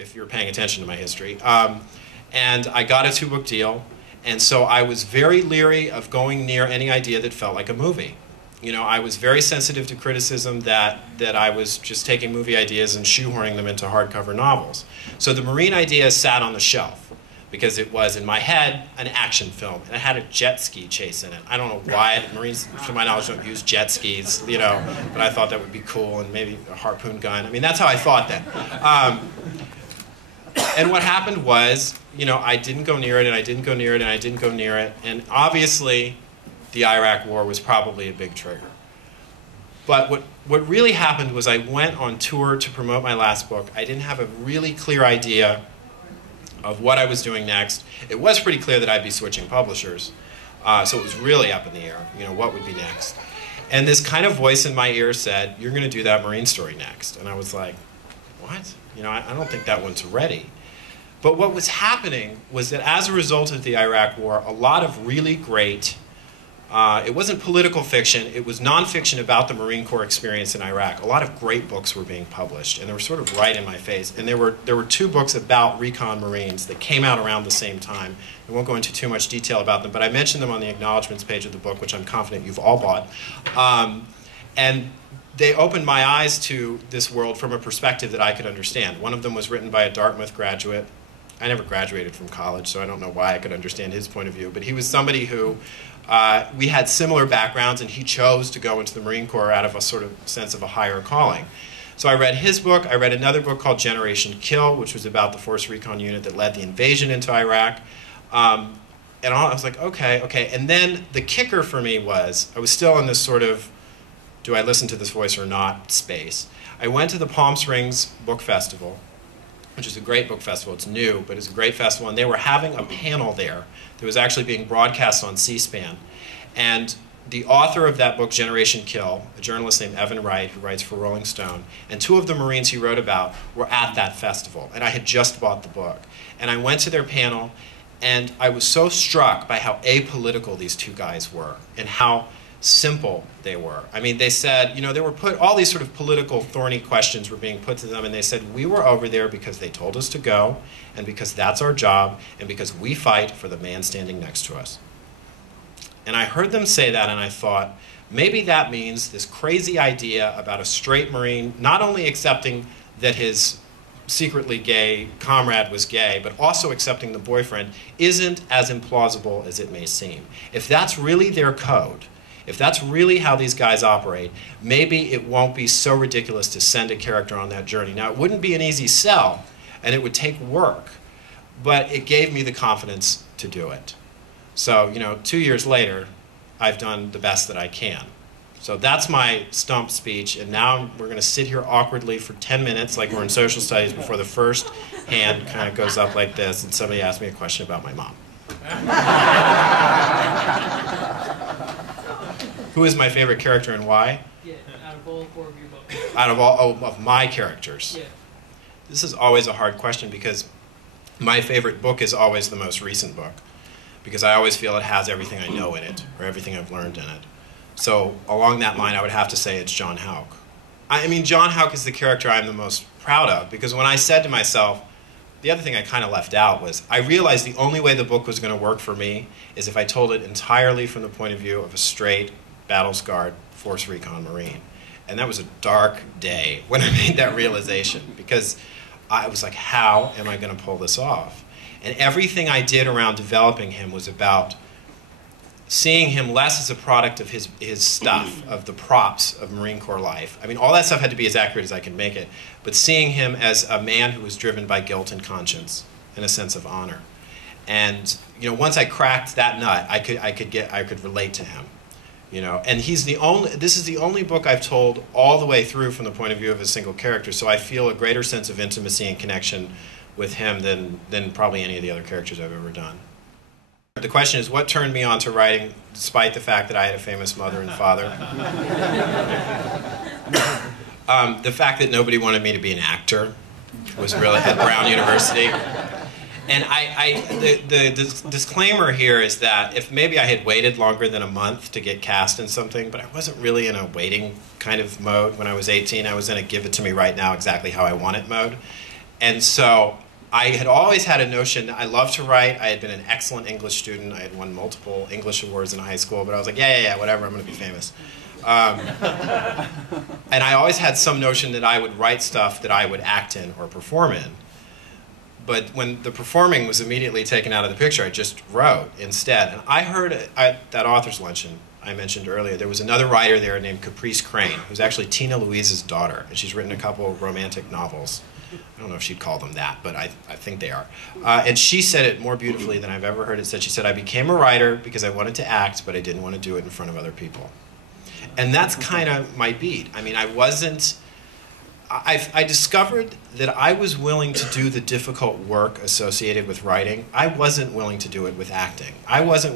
if you're paying attention to my history. And I got a 2-book deal, and so I was very leery of going near any idea that felt like a movie. You know, I was very sensitive to criticism that I was just taking movie ideas and shoehorning them into hardcover novels. So the Marine idea sat on the shelf because it was, in my head, an action film. And it had a jet ski chase in it. I don't know why. Marines, to my knowledge, don't use jet skis, you know, but I thought that would be cool, and maybe a harpoon gun. I mean, that's how I thought that. And what happened was, you know, I didn't go near it, and I didn't go near it, and I didn't go near it. And obviously, the Iraq War was probably a big trigger. But what really happened was I went on tour to promote my last book. I didn't have a really clear idea of what I was doing next. It was pretty clear that I'd be switching publishers. So it was really up in the air, you know, what would be next. And this kind of voice in my ear said, you're going to do that Marine story next. And I was like, what? You know, I don't think that one's ready. But what was happening was that as a result of the Iraq War, a lot of really great, it wasn't political fiction, it was nonfiction about the Marine Corps experience in Iraq. A lot of great books were being published, and they were sort of right in my face. And there were 2 books about recon Marines that came out around the same time. I won't go into too much detail about them, but I mentioned them on the acknowledgments page of the book, which I'm confident you've all bought. And they opened my eyes to this world from a perspective that I could understand. One of them was written by a Dartmouth graduate. I never graduated from college, so I don't know why I could understand his point of view, but he was somebody who we had similar backgrounds, and he chose to go into the Marine Corps out of a sort of sense of a higher calling. So I read his book. I read another book called Generation Kill, which was about the Force Recon unit that led the invasion into Iraq. And I was like, okay. And then the kicker for me was, I was still in this sort of, do I listen to this voice or not space. I went to the Palm Springs Book Festival, which is a great book festival. It's new, but it's a great festival. And they were having a panel there that was actually being broadcast on C-SPAN. And the author of that book, Generation Kill, a journalist named Evan Wright, who writes for Rolling Stone, and 2 of the Marines he wrote about were at that festival. And I had just bought the book. And I went to their panel, and I was so struck by how apolitical these 2 guys were, and how simple they were. I mean, they said, you know, they were put, all these sort of political thorny questions were being put to them, and they said, we were over there because they told us to go, and because that's our job, and because we fight for the man standing next to us. And I heard them say that, and I thought, maybe that means this crazy idea about a straight Marine not only accepting that his secretly gay comrade was gay, but also accepting the boyfriend isn't as implausible as it may seem. If that's really their code, if that's really how these guys operate, maybe it won't be so ridiculous to send a character on that journey. Now, it wouldn't be an easy sell, and it would take work, but it gave me the confidence to do it. So, you know, 2 years later, I've done the best that I can. So that's my stump speech, and now we're going to sit here awkwardly for 10 minutes, like we're in social studies, before the first hand kind of goes up like this, and somebody asks me a question about my mom. Who is my favorite character and why? Yeah, out of all 4 of your books. Out of all of my characters? Yeah. This is always a hard question because my favorite book is always the most recent book, because I always feel it has everything I know in it, or everything I've learned in it. So along that line, I would have to say it's John Houck. I mean, John Houck is the character I'm the most proud of, because when I said to myself, the other thing I kind of left out was, I realized the only way the book was going to work for me is if I told it entirely from the point of view of a straight, battle-scarred Force Recon Marine. And that was a dark day when I made that realization, because I was like, how am I going to pull this off? And everything I did around developing him was about seeing him less as a product of his stuff, of the props of Marine Corps life. I mean, all that stuff had to be as accurate as I could make it, but seeing him as a man who was driven by guilt and conscience and a sense of honor. And, you know, once I cracked that nut, I could relate to him. You know, and this is the only book I've told all the way through from the point of view of a single character, so I feel a greater sense of intimacy and connection with him than probably any of the other characters I've ever done. The question is, what turned me on to writing, despite the fact that I had a famous mother and father? The fact that nobody wanted me to be an actor was really at Brown University. And the disclaimer here is that if maybe I had waited longer than a month to get cast in something, but I wasn't really in a waiting kind of mode when I was 18. I was in a give it to me right now exactly how I want it mode. And so I had always had a notion, I love to write. I had been an excellent English student. I had won multiple English awards in high school, but I was like, yeah, whatever, I'm going to be famous. And I always had some notion that I would write stuff that I would act in or perform in. But when the performing was immediately taken out of the picture, I just wrote instead. And I heard at that author's luncheon I mentioned earlier, there was another writer there named Caprice Crane, who's actually Tina Louise's daughter, and she's written a couple of romantic novels. I don't know if she'd call them that, but I think they are. And she said it more beautifully than I've ever heard it said. She said, I became a writer because I wanted to act, but I didn't want to do it in front of other people. And that's kind of my beat. I mean, I discovered that I was willing to do the difficult work associated with writing. I wasn't willing to do it with acting. I was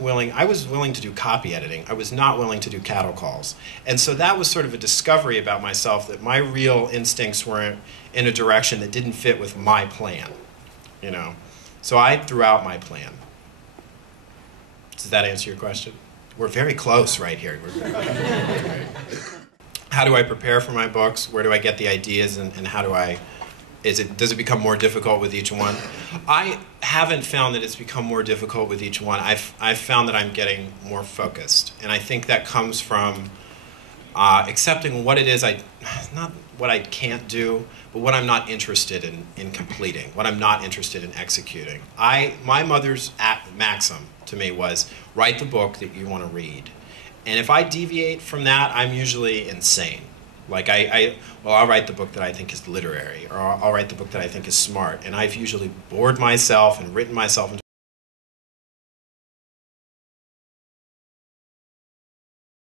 willing to do copy editing. I was not willing to do cattle calls. And so that was sort of a discovery about myself, that my real instincts were in a direction that didn't fit with my plan, you know. So I threw out my plan. Does that answer your question? We're very close right here. How do I prepare for my books? Where do I get the ideas, and how do I, does it become more difficult with each one? I haven't found that it's become more difficult with each one. I've found that I'm getting more focused, and I think that comes from accepting what it is not what I can't do, but what I'm not interested in completing, what I'm not interested in executing. My mother's maxim to me was, write the book that you want to read. And if I deviate from that, I'm usually insane. Like I'll write the book that I think is literary, or I'll write the book that I think is smart. And I've usually bored myself and written myself into